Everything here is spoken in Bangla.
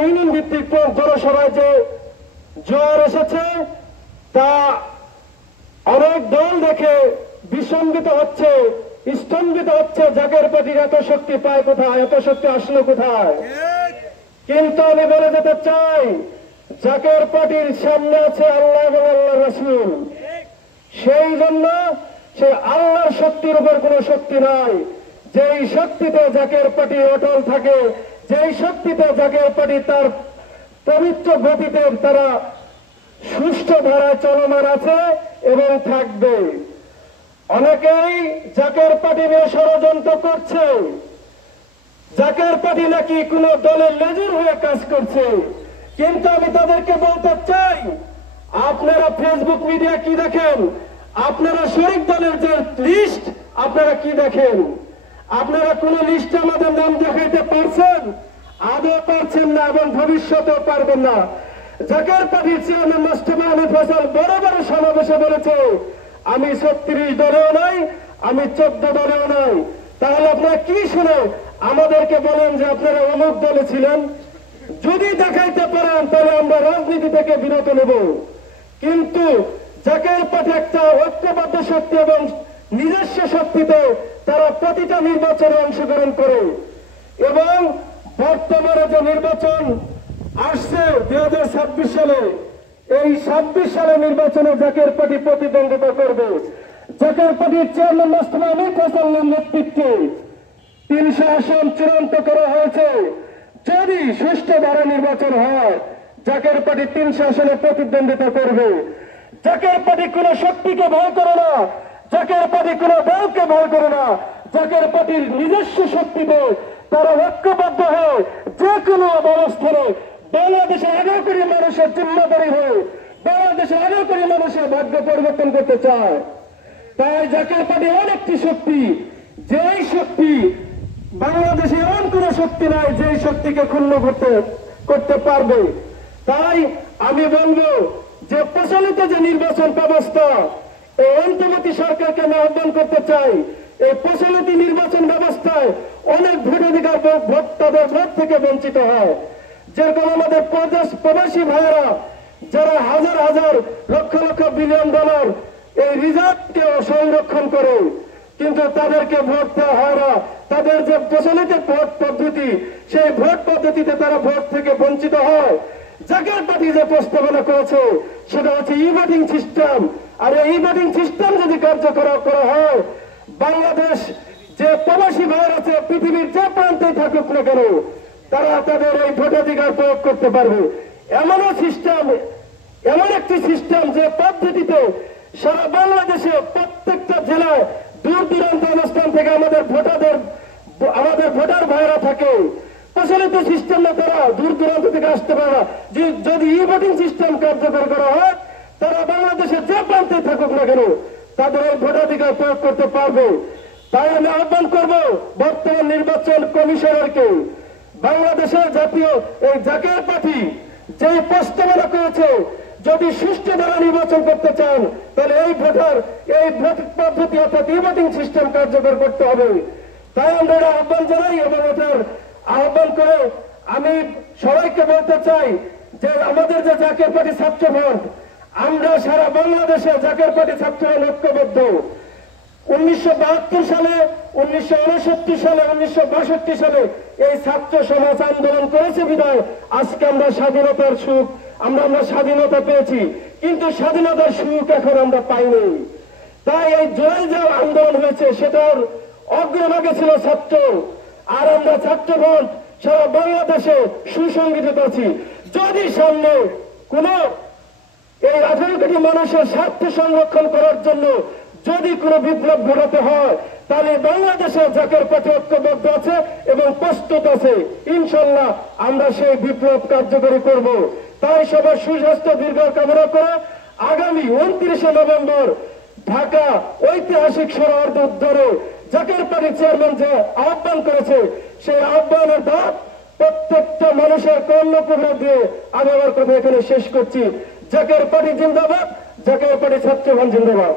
ইউনিয়ন ভিত্তিক জনসভায় যে জোয়ার এসেছে তা অনেক দল দেখে বিসম্বিত হচ্ছে, স্তম্ভিত হচ্ছে। জাকের পার্টির এত শক্তি পায় কোথায়, এত শক্তি আসলো কোথায়? কিন্তু আমি বলে যেতে চাই, জাকের পার্টির সামনে আছে আল্লাহ এবং আল্লাহ রাসূল। সেই জন্য সে আল্লাহর শক্তির উপর কোন শক্তি নাই। যেই শক্তিতে জাকের পার্টি অটল থাকে, যেই শক্তিতে জাকের পার্টি তার পবিত্র গতিতে তারা সুষ্ঠু ধারায় চলমান আছে এবং থাকবে। অনেকেই জাকের পার্টি নিয়ে ষড়যন্ত্র করছে, জাকের পার্টি নাকি কোন দলের লেজুর হয়ে কাজ করছে। কিন্তু আমি তাদেরকে বলতে চাই, আপনারা ফেসবুক মিডিয়া কি দেখেন? আপনারা শরিক দলের যে লিস্ট আপনারা কি দেখেন? আপনারা কোন লিস্টে আমাদের নাম দেখাইতে পারছেন? আদৌ পারছেন না এবং ভবিষ্যতেও পারবেন না। জাকের পার্টির চেয়ারম্যান মোস্তফা আলী ফজল বড় বড় সমাবেশে বলেছে, আমি 36 দলেও নাই, আমি 14 দলেও নাই। তাহলে আপনারা কি শুনে আমাদেরকে বলেন যে আপনারা অমুক দলে ছিলেন? যদি দেখাইতে পারেন তাহলে আমরা রাজনীতি থেকে বিরত নেব। কিন্তু জাকের পার্টি একটা ঐক্যবদ্ধ শক্তি এবং নিজস্ব শক্তিতে তারা প্রতিটা নির্বাচনে অংশগ্রহণ করে এবং বর্তমানে যে নির্বাচন আসছে 2026 সালে, এই 26 সালে নির্বাচনে জাকের পার্টি প্রতিদ্বন্দ্বিতা করবে। জাকের পার্টির চেয়ারম্যান মোস্তফা আলী ফজলের নেতৃত্বে 300 আসন চূড়ান্ত করা হয়েছে। যদি সুষ্ঠু ধারা নির্বাচন হয়, জাকের পার্টি 300 আসনে প্রতিদ্বন্দ্বিতা করবে। জাকের পার্টি কোন শক্তিকে ভয় করে না, জাকের পার্টি কোন দলকে ভয় করে না। জাকের পার্টির নিজস্ব শক্তিতে তারা ঐক্যবদ্ধ হয়ে যে কোনো অবস্থানে বাংলাদেশের 11 কোটি মানুষের জিম্মাদারি হয়ে বাংলাদেশের 11 কোটি মানুষের ভাগ্য পরিবর্তন করতে চায়। তাই জাকের পার্টি এমন একটি শক্তি, যেই শক্তি বাংলাদেশে এমন কোন শক্তি নাই যেই শক্তিকে ক্ষুণ্ণ করতে পারবে। তাই আমি বলবো যে প্রচলিত যে নির্বাচন ব্যবস্থা, এই অন্তর্বর্তী সরকারকে আমি আহ্বান করতে চাই, এই প্রচলিত নির্বাচন ব্যবস্থায় অনেক ভোটাধিকার ভোট তাদের ভোট থেকে বঞ্চিত হয়। যেরকম আমাদের প্রবাসী ভাইয়েরা যারা হাজার হাজার লক্ষ লক্ষ বিলিয়ন ডলার এই রিজার্ভকে সংরক্ষণ করে, কিন্তু তাদেরকে ভোট দেওয়া হয় না। তাদের যে প্রচলিত ভোট পদ্ধতি, সেই ভোট পদ্ধতিতে তারা ভোট থেকে বঞ্চিত হয়। জাকের পার্টি যে প্রস্তাবনা করেছে সেটা হচ্ছে ই-ভোটিং সিস্টেম। আর এই ই-ভোটিং সিস্টেম যদি কার্যকর করা হয়, বাংলাদেশ যে প্রবাসী ভাইয়ের আছে পৃথিবীর যে প্রান্তে থাকুক না কেন, তারা তাদের এই ভোটাধিকার প্রয়োগ করতে পারবে। এমনও সিস্টেম, এমন একটি সিস্টেম যে পদ্ধতিতে সারা বাংলাদেশে প্রত্যেকটা জেলায় দূর দূরান্ত অবস্থান থেকে আমাদের ভোটার ভাইয়েরা থাকে। প্রচলিত সিস্টেমে তারা দূর দূরান্ত থেকে আসতে পারে না। যদি ই-ভোটিং সিস্টেম কার্যকর করা হয়, তারা বাংলাদেশের যে প্রান্তে থাকুক না কেন তাদের এই ভোটাধিকার প্রয়োগ করতে পারবে। তাই আমি আহ্বান করব বর্তমান নির্বাচন কমিশনারকে, বাংলাদেশের জাতীয় এই জাকের পার্টি যে প্রস্তাবনা করেছে, যদি সুষ্ঠু ধারা নির্বাচন করতে চান তাহলে এই ভোট পদ্ধতি অর্থাৎ ই-ভোটিং সিস্টেম কার্যকর করতে হবে। তাই আমরা আহ্বান জানাই এবং এটার আহ্বান করে আমি সবাইকে বলতে চাই যে আমাদের যে জাকের পার্টি ছাত্র ফ্রন্ট, আমরা সারা বাংলাদেশে জাকের পার্টি ছাত্র ঐক্যবদ্ধ। 1972 সালে, 1969 সালে, 1962 সালে এই ছাত্র সমাজ আন্দোলন করেছে বিধায় আজকে আমরা স্বাধীনতার সুখ, আমরা স্বাধীনতা পেয়েছি। কিন্তু স্বাধীনতার সুখ এখন আমরা পাইনি। তাই এই জয় যে আন্দোলন হয়েছে সেটার অগ্রভাগে ছিল ছাত্র। আর আমরা ছাত্র ফ্রন্ট সারা বাংলাদেশে সুসংগঠিত আছি। যদি সামনে কোন এই 18 কোটি মানুষের স্বার্থ সংরক্ষণ করার জন্য যদি কোনো বিপ্লব ঘটাতে হয়, তাহলে বাংলাদেশে জাকের পার্টি ঐক্যবদ্ধ আছে এবং প্রস্তুত আছে। ইনশাল্লাহ আমরা সেই বিপ্লব কার্যকরী করব। তাই সবার সুস্বাস্থ্য দীর্ঘ কামনা করে আগামী 29 নভেম্বর ঢাকা ঐতিহাসিক সোহরাওয়ার্দী উদ্যানে জাকের পার্টি চেয়ারম্যান যে আহ্বান করেছে, সেই আহ্বানের ধাপ প্রত্যেকটা মানুষের কর্ণকুহর দিয়ে আমি আমার কথা এখানে শেষ করছি। জাকের পার্টি জিন্দাবাদ, জাকের পার্টি ছাত্রগণ জিন্দাবাদ।